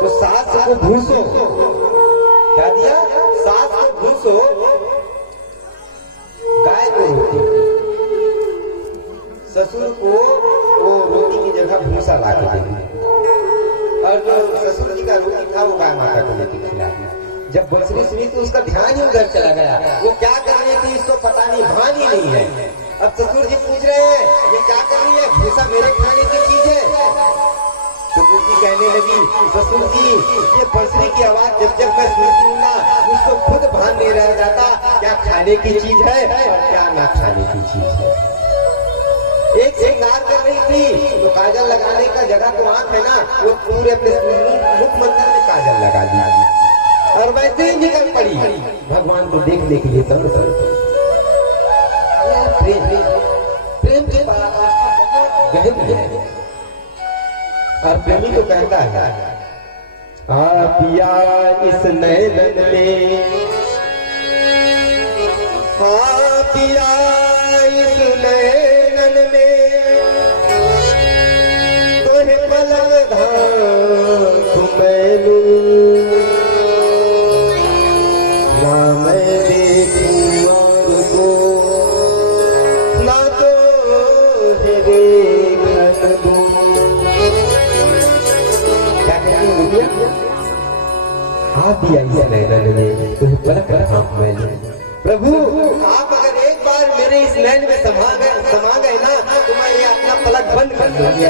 तो सास को भूसो, क्या दिया? सास को भूसो, गाय को रोटी। ससुर को वो रोटी की जगह भूसा ला के दे दिया, और जो ससुर जी का रोटी था वो गाय माता को लेके खिला दिया। जब बंसरी सुनी तो उसका ध्यान ही उधर चला गया। वो क्या कर रही थी इसको पता नहीं, भान ही नहीं है। अब ससुर जी पूछ रहे हैं ये क्या कर रही है, भूसा मेरे खाने की चीज है। तो बेटी कहने लगी, ससुर जी ये बंसरी की आवाज जब जब मैं सुनती हूँ ना, उसको खुद भान नहीं रह जाता क्या खाने की चीज है और क्या ना खाने की चीज है। एक श्रृंगार कर रही थी तो काजल लगाने का जगह तो आंख है ना, वो पूरे अपने मुख मंदिर में काजल लगा दी और वैसे ही निकल पड़ी भगवान को देखने के लिए। प्रेम की बात गहरी है। और प्रेमी तो कहता है, पिया इस नैनन में, पिया इस नैनन में, तोहे पलक धाम मैनू, ना मैं देखूं और को, ना तो देखन दूं। आप भी आई है नैनन में, तुम्हें पलक धाम मैनू। प्रभु आप अगर एक बार मेरे इस नैन में समा गए ना, तो मैं ये अपना पलक बंद कर दूंगी।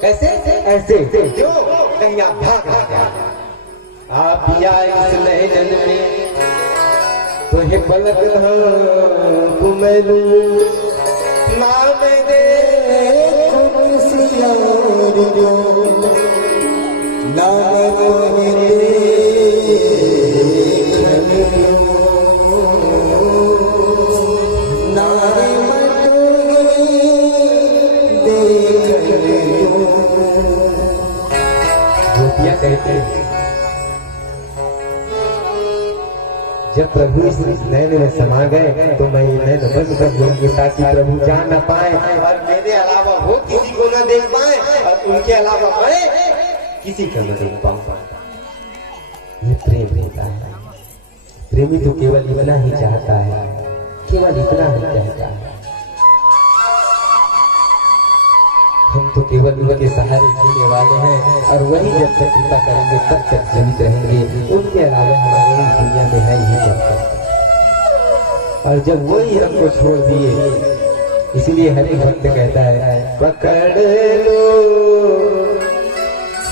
कैसे? ऐसे क्यों? कहीं आप भाग आ गया। आप पिया इस नैनन में, तुझे पलक धाम मैनू, ना मैं देखूं सियार जो, ना मैं जब प्रभु इस नैन में समा गए तो मैं नैन बंद कर दूंगी ताकि प्रभु जान न पाए और मेरे अलावा वो किसी को न देख पाए और उनके अलावा मैं किसी को न देख पाऊं। ये प्रेम होता है। प्रेमी तो केवल इतना ही चाहता है, केवल इतना ही चाहता है। हम तो केवल उनके सहारे जीने वाले हैं और वही जब तक कृपा करेंगे तब तक जीवित रहेंगे। उनके अलावा हमारे इस दुनिया में है ही नहीं। और जब वही हमको छोड़ दिए, इसलिए हरि भक्त कहता है, पकड़ लो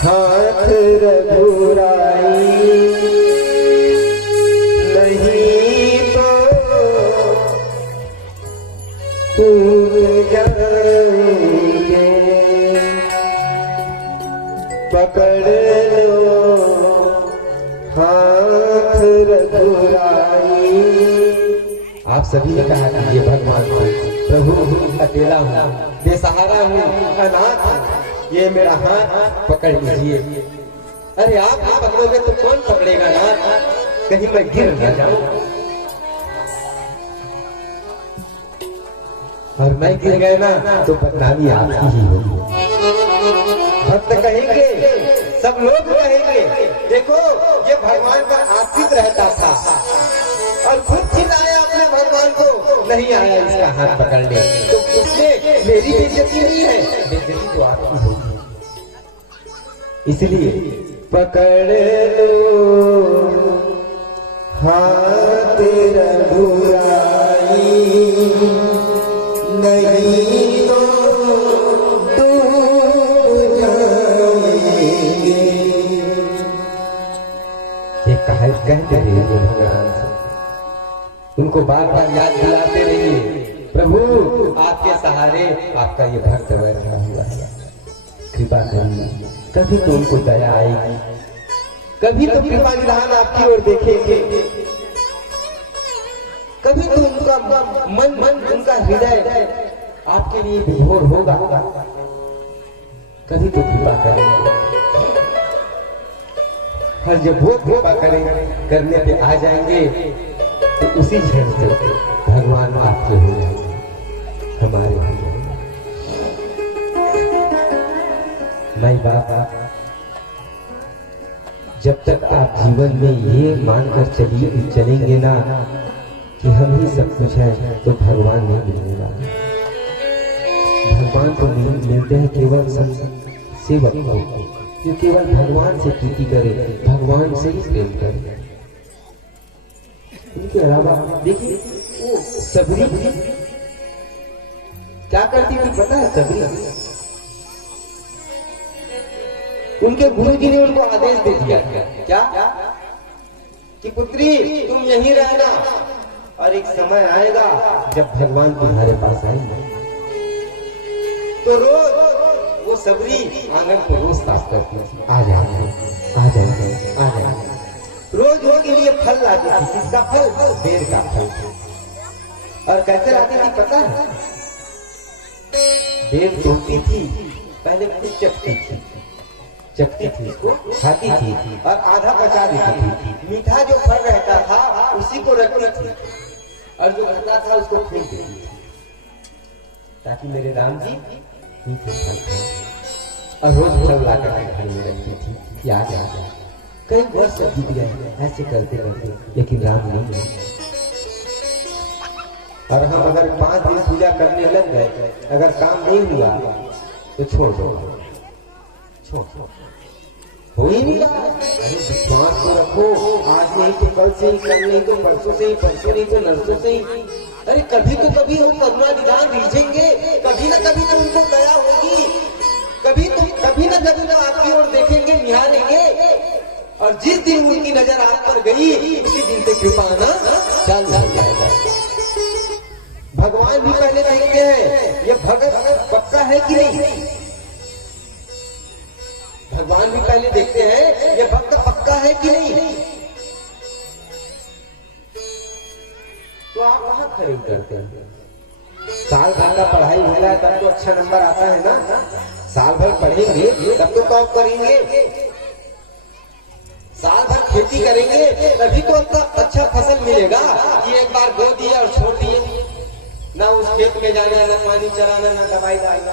हाथ रघुराई, नहीं तो टूट जाएंगे। पकड़ लो हाथ रघुराई। आप सभी ने कहा कि ये भगवान को, प्रभु अकेला हूँ, बेसहारा हूँ, अनाथ हूँ, ये मेरा हाथ पकड़ लीजिए। अरे आप ही पकड़ोगे तो कौन पकड़ेगा ना, कहीं मैं गिर न जाऊं। और मैं गिर गए ना तो बदनामी आपकी ही होगी। भक्त कहेंगे, सब लोग कहेंगे, देखो ये भगवान का आश्रित रहता था और खुद चिल्लाया अपने भगवान को, नहीं आया इसका हाथ पकड़ने, तो उसने मेरी बेइज्जती नहीं है, बेइज्जती तो आपकी होगी। इसलिए पकड़ लो हाथ रघुराई, नहीं तो डूब जाएंगे। ये कहते रहिए भगवान से, उनको बार बार याद दिलाते रहिए, प्रभु आपके सहारे आपका ये भक्त बैठा हुआ है, कृपा करिए। कभी तो उनको दया आएगी, कभी तो कृपा निधान आपकी ओर देखेंगे, कभी तो उनका मन उनका हृदय आपके लिए विभोर होगा, कभी तो कृपा करेंगे। और जब वो कृपा करने पे आ जाएंगे तो उसी क्षण से भगवान आपके हो जाएंगे, हमारे हो जाएंगे। माई बाप जब तक आप जीवन में ये मानकर चलेंगे ना कि हम ही सब कुछ है, तो भगवान नहीं मिलेगा। भगवान तो मिलते हैं केवल सेवक को, जो केवल भगवान से प्रीति करे, भगवान से ही प्रेम करे। इनके अलावा देखिए वो सबरी क्या करती थी पता है? सबरी उनके गुरुजी ने उनको आदेश दे दिया क्या कि पुत्री तुम यहीं रहना, और एक समय आएगा जब भगवान तुम्हारे पास आएंगे। तो रोज वो सबरी आंगन को रोज साफ करती थी, आ जाएंगे आ जाएंगे आ जाएंगे। रोज उनके लिए फल लाती थी। किसका फल? बेर का फल। और कैसे लाती थी पता है? बेर तोड़ती थी, पहले खुद चखती थी उसको, खाती थी और आधा बचा देती थी। मीठा जो फल रहता था उसी को रखती थी और जो घटा था उसको फेंक देती थी, ताकि मेरे राम जी मीठे फल खाएं। और रोज फल लाकर घर में रखती थी कि आ जा। कई वर्ष बीत गए ऐसे करते करते, लेकिन राम नहीं आए। और हम अगर 5 दिन पूजा करने लग गए, अगर काम नहीं हुआ तो छोड़ दो, हो ही नहीं रहा। अरे विश्वास तो रखो, आज नहीं तो कल से ही, कल नहीं तो परसों से ही, परसों नहीं तो नरसों से ही। अरे कभी तो कभी वो करुणा निधान रीझेंगे, कभी ना कभी तो उनको दया होगी, कभी ना कभी तो आपकी ओर देखेंगे, निहारेंगे। और जिस दिन उनकी नजर आप पर गई, उसी दिन से कृपा आना चालू हो जाएगा। भगवान भी पहले देखते हैं ये भगत पक्का है कि नहीं। भगवान भी पहले देखते हैं ये भक्त पक्का है कि नहीं। तो आप वहां खड़े उतरते हैं। साल भर का पढ़ाई होता है तब तो अच्छा नंबर आता है ना। साल भर पढ़ेंगे तब तो टॉप करेंगे। साल भर खेती करेंगे तभी तो अच्छा फसल मिलेगा। ये एक बार बो दिया और छोड़ दिए, ना उस खेत में जाना, ना पानी चलाना, ना दवाई डालना,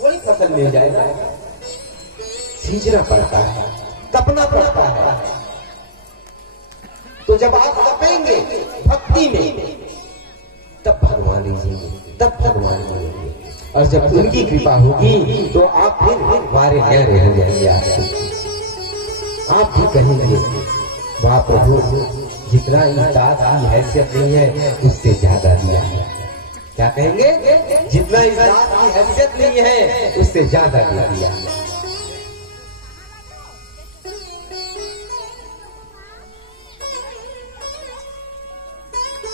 कोई फसल मिल जाएगा। सींचना पड़ता है, तपना पड़ता है। तो जब आप तपेंगे भक्ति में, तब भगवान रीझेंगे, तब भगवान मिलेंगे। और जब उनकी कृपा होगी तो आप फिर वारे न्यारे हो जाएंगे। आप भी कहेंगे वाह प्रभु, जितना इस दास की हैसियत नहीं है उससे ज्यादा दिया है। क्या कहेंगे? जितना इस दास की हैसियत नहीं है उससे ज्यादा दिया।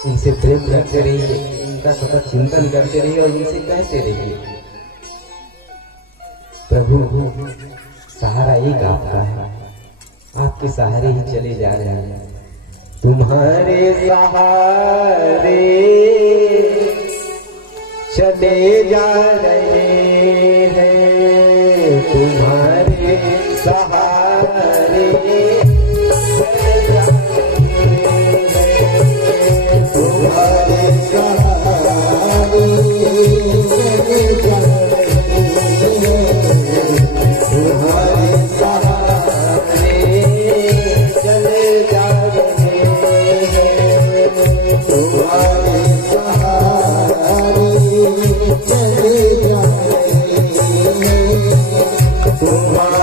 इनसे प्रेम करते रहिए, इनका सतत चिंतन करते रहिए और इनसे कहते रहिए प्रभु सहारा एक आपका है, आपके सहारे ही चले जा रहे हैं। तुम्हारे सहारे चले जा रहे हैं, तुम्हारे सहारे तुम्हारे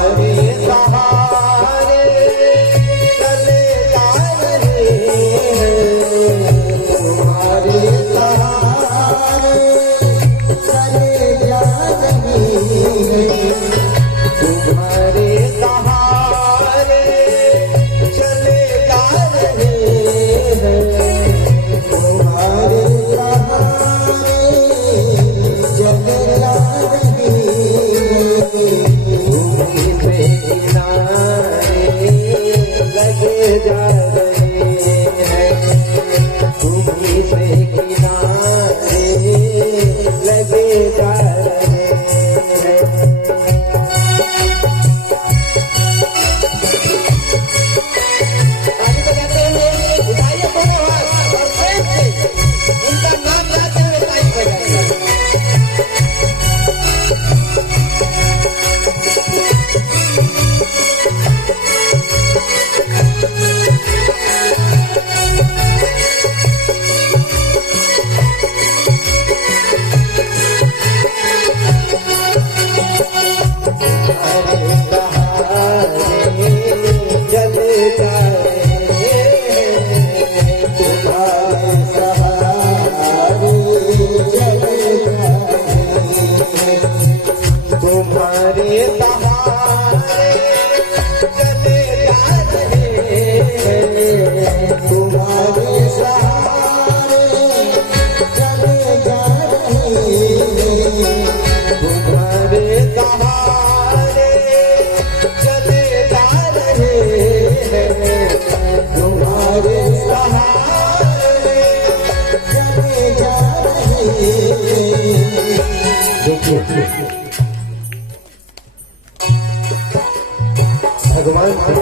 भगवान से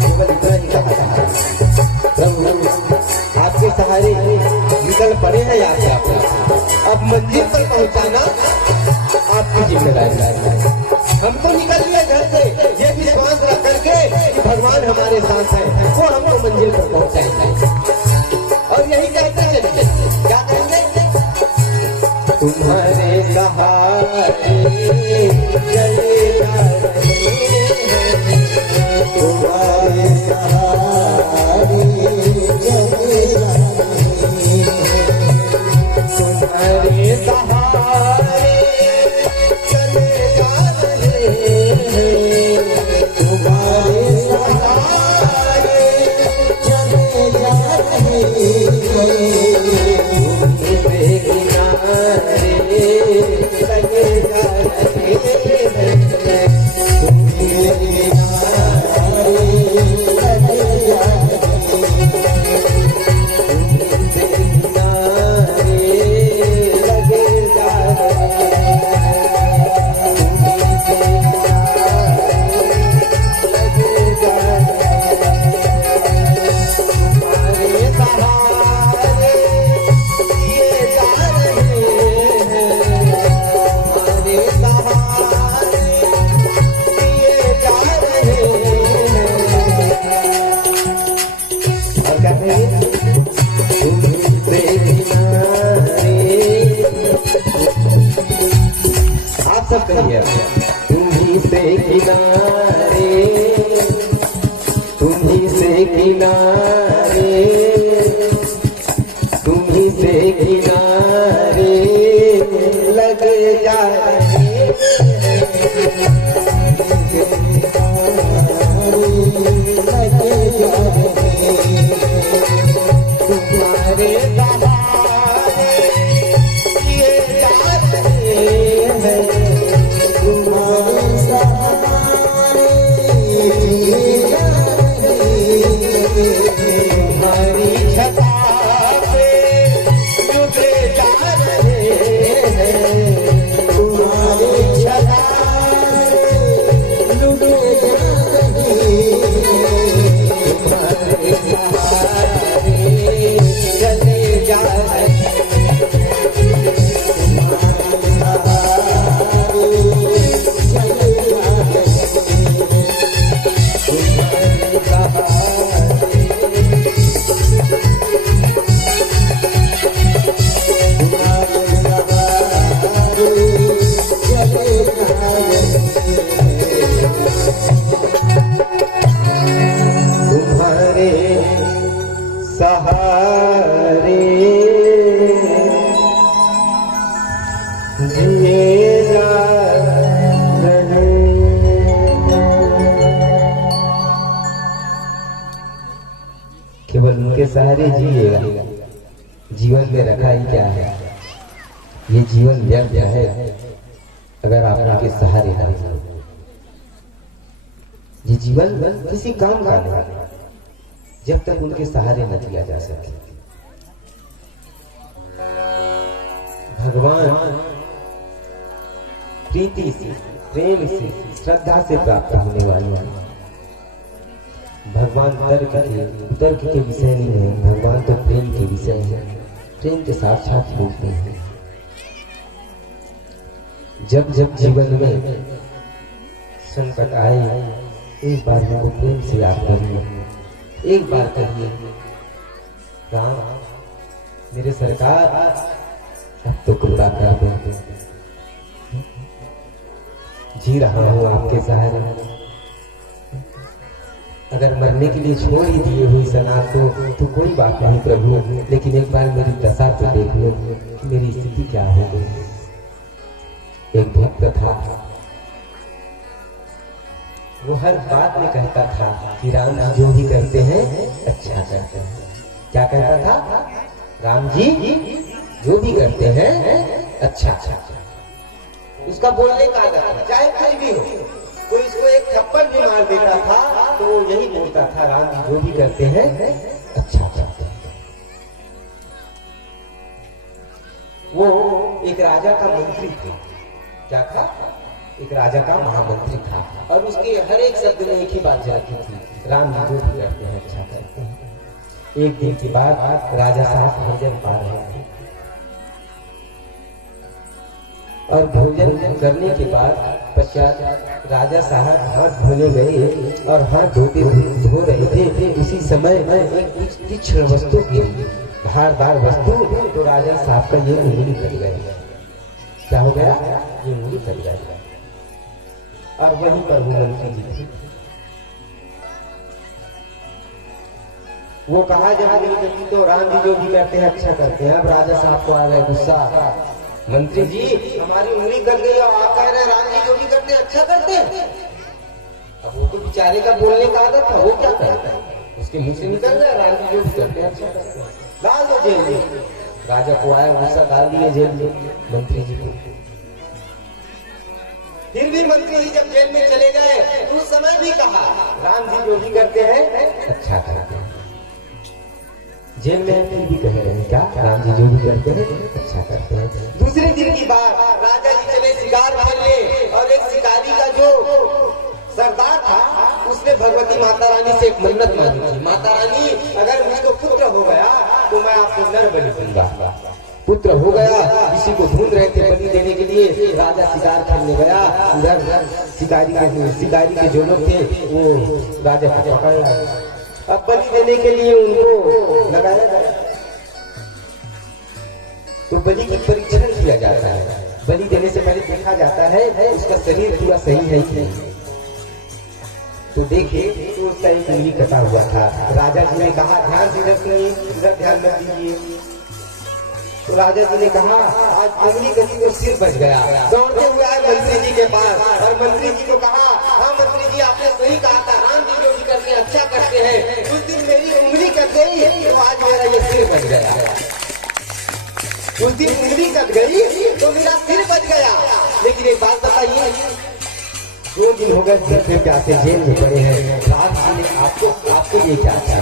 केवल इतना ही कहा था, प्रभु आपके सहारे निकल पड़े हैं यात्रा पर, अब मंजिल तक पहुंचाना आपकी जिम्मेदारी है। हमको निकल लिया घर से ये विश्वास रख करके कि भगवान हमारे साथ है, वो हमको मंजिल पर पहुंचाएंगे। और यही कहते हैं, क्या कहेंगे? तुम्हारे सहारे चले जा रहे हैं, तुम्हारे सहारे चले जा रहे हैं, तुम्हारे सहारे चले जा रहे हैं, तुम्हारे सहारे चले जा रहे सब कहिए, तुम्ही से किनारे, तुम्ही से किनारे, तुम्ही से किनारे लग जा रहे तुम्हारे सहारे किए जा रहे हैं, तुम्हारी छता पे डूबे जा रहे हैं, तुम्हारी छता पे डूबे जा रहे हैं, तुम्हारे सहारे चले जा रहे हैं, सहारे जिए जा रहे। केवल उनके सहारे जिएगा, जीवन में रखा ही क्या है? ये जीवन व्यर्थ है अगर आप उनके सहारे ना हो। ये जीवन किसी काम का नहीं जब तक उनके सहारे न दिया जा सके। भगवान प्रीति से, प्रेम से, श्रद्धा से प्राप्त होने वाले हैं। भगवान तर्क के विषय नहीं है, भगवान तो प्रेम के विषय है, प्रेम के साक्षात रूप में है। जब जब जीवन में संकट आए, एक बार उनको प्रेम से याद करिए, एक बार कहिए, राम मेरे सरकार, अब तो कृपा कर दो। जी रहा हूँ आपके सहारे। अगर मरने के लिए छोड़ ही दिए हुई सना को तो कोई बात नहीं प्रभु, लेकिन एक बार मेरी दशा तो देख लो कि मेरी स्थिति क्या हो गई। एक भक्त था, वो हर बात में कहता था कि राम जी जो भी करते हैं अच्छा करते हैं। क्या कहता था? राम जी जो भी करते हैं अच्छा अच्छा। उसका बोलने का आदत था, चाहे कोई भी हो, कोई इसको एक थप्पड़ भी मार देता था तो यही बोलता था, राम जी जो भी करते हैं अच्छा करते हैं। वो एक राजा का मंत्री था। क्या था? एक राजा का महामंत्री था और उसके हर एक शब्द में एक ही बात जाती थी, राम जी जो भी करते हैं अच्छा करते हैं। एक दिन के बाद राजा साहब भोजन पा रहे थे और भोजन करने के बाद पश्चात राजा साहब हाथ धोने गए और हाथ धो रहे थे। उसी समय एक तीक्ष्ण वस्तु गिरी, धारदार वस्तु, तो राजा साहब का ये उंगली कट गया। क्या हो गया? ये उंगली कट गया। और वहीं पर वो मंत्री जी थे। वो कहा जब नहीं तो राम जी जो भी करते हैं अच्छा करते हैं। अब राजा साहब को आ गया गुस्सा, मंत्री जी हमारी उंगली कट गई और आप कह रहे हैं राम जी जो भी करते हैं अच्छा करते हैं। अब वो तो बेचारे का बोलने का आदत था, वो क्या करता है, उसके मुंह से निकल गया राम जी जो भी करते हैं अच्छा करते हैं, डाल दो जेल में। राजा को आया गुस्सा, डाल दिए जेल में मंत्री जी को। फिर भी मंत्री जी जब जेल में चले गए तो उस समय भी कहा राम जी जो भी करते हैं अच्छा करते हैं। जेल में फिर भी कह रहे हैं क्या? राम जी जो भी करते हैं अच्छा करते हैं। दूसरे दिन की बात, राजा जी चले शिकार खेलने और एक शिकारी का जो सरदार था उसने भगवती माता रानी से एक मन्नत मांगी थी, माता रानी अगर मुझको पुत्र हो गया तो मैं आपको नर बलि दूंगा। पुत्र हो गया, किसी को ढूंढ रहे थे बलि देने के लिए। राजा शिकार खेलने गया, उधर शिकारी के जो लोग थे वो राजा को पकड़, अब बलि देने के लिए उनको लगाया गया। तो बलि की परीक्षण किया जाता है। बलि देने से पहले देखा जाता है उसका शरीर पूरा सही है कि नहीं। तो देखे तो उसका एक उंगली कटा हुआ था। राजा जी ने कहा ध्यान से सुनिए, इधर ध्यान रख दीजिए। तो राजा जी ने कहा आज उंगली कटी तो सिर बच गया। दौड़ते हुए आए मंत्री जी के पास और मंत्री जी को कहा, हाँ मंत्री जी आपने सही कहा था, राम जी जो भी करते हैं अच्छा करते हैं। उस दिन मेरी उंगली कट गई तो आज मेरा ये सिर बच गया। उस दिन उंगली कट गई तो मेरा सिर बच गया। लेकिन एक बात बताइए, 2 दिन हो गए फिर प्यासे जेल में पड़े हैं। राम जी ने आपको ये क्या अच्छा?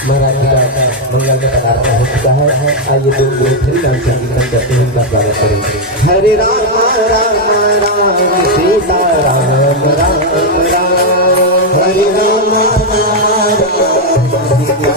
महाराज जी का मंगल में पदार्पण हो चुका है। आइए 2 मिनट फिर नाम संकीर्तन करते हैं, उनका स्वागत करेंगे। हरे राम